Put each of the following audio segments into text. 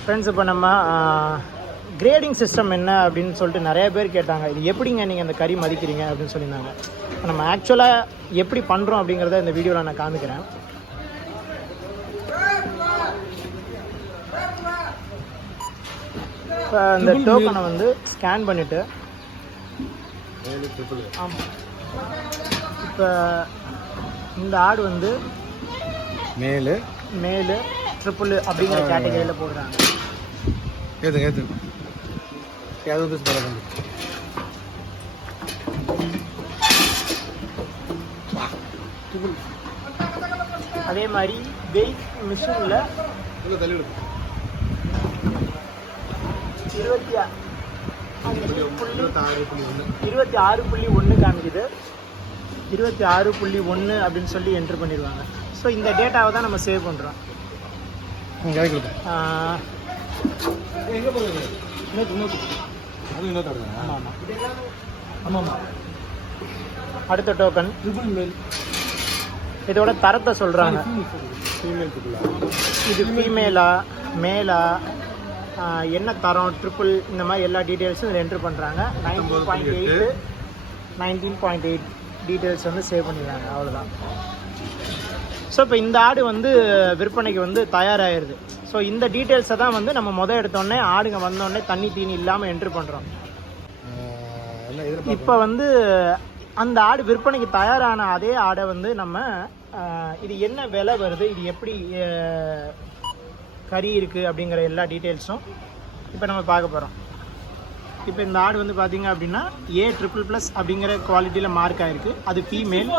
Friends, இப்போ நம்ம grading system என்ன அப்படின்னு சொல்லிட்டு நிறைய பேர் கேட்டாங்க. இது எப்படிங்க நீங்கள் அந்த கறி மதிக்கிறீங்க அப்படின்னு சொல்லியிருந்தாங்க. நம்ம ஆக்சுவலாக எப்படி பண்ணுறோம் அப்படிங்கிறத இந்த வீடியோவில் நான் காமிக்கிறேன். இப்போ இந்த டோக்கனை வந்து ஸ்கேன் பண்ணிவிட்டு, ஆமாம், இப்போ இந்த ஆடு வந்து மேலு ட்ரிபிள் அப்படிங்கிற கேட்டகரியில் போடுறாங்க. அதே மாதிரி வெயிட் மிஷினில் 26.1 காமிக்குது. 26.1 அப்படின்னு சொல்லி என்ட்ரு பண்ணிடுவாங்க. ஸோ இந்த டேட்டாவை தான் நம்ம சேவ் பண்ணுறோம். அடுத்த டோக்கன் இதோட தரத்தை சொல்கிறாங்க. இது ஃபீமேலா மேலா, என்ன தரம், ட்ரிபிள், இந்த மாதிரி எல்லா டீட்டெயில்ஸும் இதில் என்ட்ரு பண்ணுறாங்க. 19.8 டீட்டெயில்ஸ் வந்து சேவ் பண்ணிடுறாங்க. அவ்வளோதான். ஸோ இப்போ இந்த ஆடு வந்து விற்பனைக்கு வந்து தயாராகிடுது. ஸோ இந்த டீட்டெயில்ஸை தான் வந்து நம்ம எடுத்தோடனே ஆடுங்க வந்தோடனே தண்ணி தீனி இல்லாமல் என்ட்ரு பண்ணுறோம். இப்போ வந்து அந்த ஆடு விற்பனைக்கு தயாரான அதே ஆடை வந்து நம்ம இது என்ன விலை வருது, இது எப்படி கறி இருக்குது அப்படிங்கிற எல்லா டீட்டெயில்ஸும் இப்போ நம்ம பார்க்க போகிறோம். இப்போ இந்த ஆடு வந்து பார்த்திங்க அப்படின்னா A++ அப்படிங்கிற குவாலிட்டியில் மார்க் ஆகிருக்கு. அது ஃபீமேல்.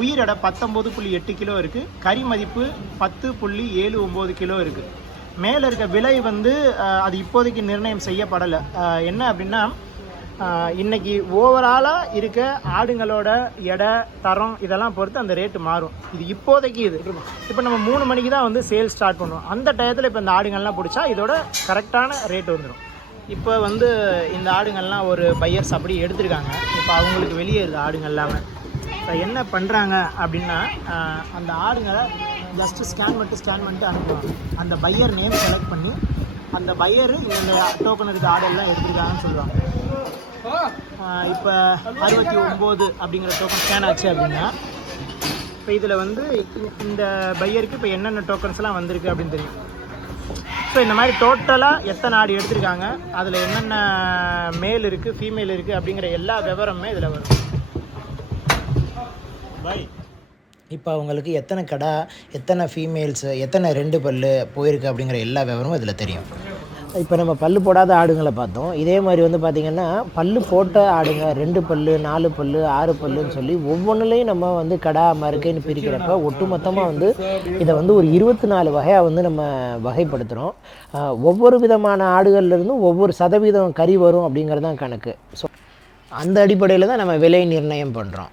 உயிரோட 19.8 கிலோ இருக்குது. கறி மதிப்பு 10.79 கிலோ இருக்குது. மேலே இருக்க விலை வந்து அது இப்போதைக்கு நிர்ணயம் செய்யப்படலை. என்ன அப்படின்னா இன்றைக்கி ஓவராலாக இருக்க ஆடுங்களோட எடை, தரம் இதெல்லாம் பொறுத்து அந்த ரேட்டு மாறும். இது இப்போதைக்கு இப்போ நம்ம 3 மணிக்கு தான் வந்து சேல் ஸ்டார்ட் பண்ணுவோம். அந்த டயத்தில் இப்போ இந்த ஆடுங்கள்லாம் பிடிச்சா இதோட கரெக்டான ரேட்டு வந்துடும். இப்போ வந்து இந்த ஆடுங்கள்லாம் ஒரு பையர்ஸ் அப்படி எடுத்துருக்காங்க. இப்போ அவங்களுக்கு வெளியேறுது ஆடுங்கள் எல்லாமே. இப்போ என்ன பண்ணுறாங்க அப்படின்னா அந்த ஆடுங்களை ஜஸ்ட்டு ஸ்கேன் பண்ணிட்டு அனுப்புவாங்க. அந்த பையர் நேம் செலக்ட் பண்ணி அந்த பையரு இந்த டோக்கன் இருக்க ஆடெல்லாம் எடுத்துருக்காங்கன்னு சொல்லுவாங்க. இப்போ 69 அப்படிங்கிற டோக்கன் ஸ்கேன் ஆச்சு அப்படின்னா இப்போ இதில் வந்து இந்த பையருக்கு இப்போ என்னென்ன டோக்கன்ஸ்லாம் வந்திருக்கு அப்படின்னு தெரியும். ஸோ இந்த மாதிரி டோட்டலாக எத்தனை ஆடு எடுத்திருக்காங்க, அதில் என்னென்ன மேல் இருக்குது, ஃபீமேல் இருக்குது அப்படிங்கிற எல்லா விவரமே இதில் வரும். இப்போ அவங்களுக்கு எத்தனை கடா, எத்தனை ஃபீமேல்ஸு, எத்தனை 2 பல்லு போயிருக்கு அப்படிங்கிற எல்லா விவரமும் இதில் தெரியும். இப்போ நம்ம பல்லு போடாத ஆடுங்களை பார்த்தோம். இதே மாதிரி வந்து பார்த்திங்கன்னா பல்லு போட்ட ஆடுங்க 2 பல்லு, 4 பல்லு, 6 பல்லுன்னு சொல்லி ஒவ்வொன்றுலையும் நம்ம வந்து கடா மறுக்கைன்னு பிரிக்கிறப்ப ஒட்டுமொத்தமாக வந்து இதை வந்து ஒரு 24 வகையாக வந்து நம்ம வகைப்படுத்துகிறோம். ஒவ்வொரு விதமான ஆடுகள்லேருந்தும் ஒவ்வொரு சதவீதம் கறி வரும் அப்படிங்கிறது தான் கணக்கு. ஸோ அந்த அடிப்படையில் தான் நம்ம விலை நிர்ணயம் பண்ணுறோம்.